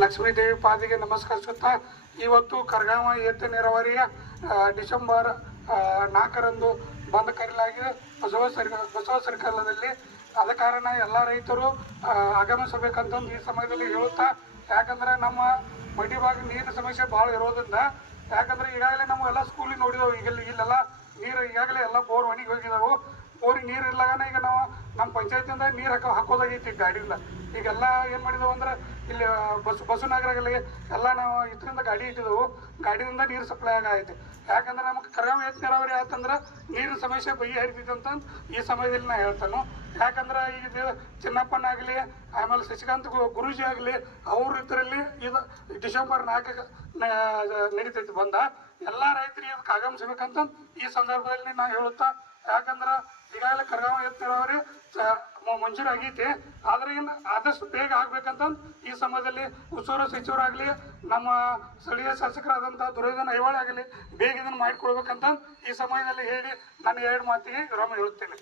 ಲಕ್ಷ್ಮೀದೇವಿ ಪಾದಿಗೆ ನಮಸ್ಕರಿಸುತ್ತಾ, ಇವತ್ತು ಕರ್ಗಾಮ ಏತ ನೀರಾವರಿಯ ಡಿಸೆಂಬರ್ ನಾಲ್ಕರಂದು ಬಂದ್ ಕರೆಯಲಾಗಿದೆ ಬಸವ ಸರ್ಕ ಬಸವ ಸರ್ಕಾರದಲ್ಲಿ ಆದ ಕಾರಣ ಎಲ್ಲ ರೈತರು ಆಗಮಿಸಬೇಕಂತಂದು ಈ ಸಮಯದಲ್ಲಿ ಹೇಳುತ್ತಾ, ಯಾಕಂದ್ರೆ ನಮ್ಮ ಮಡಿ ಭಾಗ ನೀರಿನ ಸಮಸ್ಯೆ ಭಾಳ ಇರೋದ್ರಿಂದ, ಯಾಕಂದ್ರೆ ಈಗಾಗಲೇ ನಾವು ಎಲ್ಲ ಸ್ಕೂಲಿಗೆ ನೋಡಿದವು ಈಗ ಇಲ್ಲಿ- ಇಲ್ಲೆಲ್ಲ ನೀರು ಈಗಾಗಲೇ ಎಲ್ಲ ಬೋರ್ ಒಣಗಿ ಹೋಗಿದಾವು. ಬೋರಿಗೆ ನೀರು ಇರ್ಲಾಗನ ಈಗ ನಾವು ನಮ್ಮ ಪಂಚಾಯತಿಂದ ನೀರು ಹಾಕೋ ಹಾಕೋದಾಗೈತಿ ಗಾಡಿಯಿಂದ ಈಗೆಲ್ಲ ಏನು ಮಾಡಿದೆವು ಅಂದ್ರೆ ಇಲ್ಲಿ ಬಸ್ ಬಸ್ಸು ನಗರಗಳಲ್ಲಿ ಎಲ್ಲ ನಾವು ಇದರಿಂದ ಗಾಡಿ ಇಟ್ಟಿದ್ದೆವು ಗಾಡಿಯಿಂದ ನೀರು ಸಪ್ಲೈ ಆಗೈತಿ. ಯಾಕಂದ್ರೆ ನಮ್ಗೆ ಕರಾವಳಿ ಏತ್ ನೀರಾವರಿ ಆಯ್ತಂದ್ರೆ ನೀರಿನ ಸಮಸ್ಯೆ ಬಗೆಹರಿತೈತೆ ಅಂತ ಈ ಸಮಯದಲ್ಲಿ ನಾ ಹೇಳ್ತಾನು. ಯಾಕಂದ್ರೆ ಈಗ ಇದು ಚಿನ್ನಪ್ಪನಾಗಲಿ ಆಮೇಲೆ ಶಶಿಕಾಂತ್ ಗುರುಜಿ ಆಗಲಿ, ಅವ್ರ ಇದರಲ್ಲಿ ಇದು ಡಿಸೆಂಬರ್ ನಾಲ್ಕಕ್ಕೆ ನಡೀತೈತಿ ಬಂದ. ಎಲ್ಲ ರೈತರಿಗೆ ಇದಕ್ಕೆ ಆಗಮಿಸ್ಬೇಕಂತ ಈ ಸಂದರ್ಭದಲ್ಲಿ ನಾ ಹೇಳುತ್ತಾ ಯಾಕಂದ್ರೆ ಈಗಾಗಲೇ ಕರ್ಗಾವ ಎತ್ತಿರೋರಿ ಮಂಜೂರಾಗೈತಿ ಆದ್ರೆ ಇನ್ನು ಆದಷ್ಟು ಬೇಗ ಆಗ್ಬೇಕಂತ ಈ ಸಮಯದಲ್ಲಿ ಉಸ್ತುವಾರಿ ಸಚಿವರಾಗಲಿ ನಮ್ಮ ಸ್ಥಳೀಯ ಶಾಸಕರಾದಂಥ ದುರ್ಯೋಧನ ಐವಾಳೆ ಆಗಲಿ, ಬೇಗ ಇದನ್ನು ಮಾಡಿಕೊಡ್ಬೇಕಂತ ಈ ಸಮಯದಲ್ಲಿ ಹೇಳಿ ನಾನು ಎರಡು ಮಾತಿಗೆ ವಿರಾಮ ಹೇಳುತ್ತೇನೆ.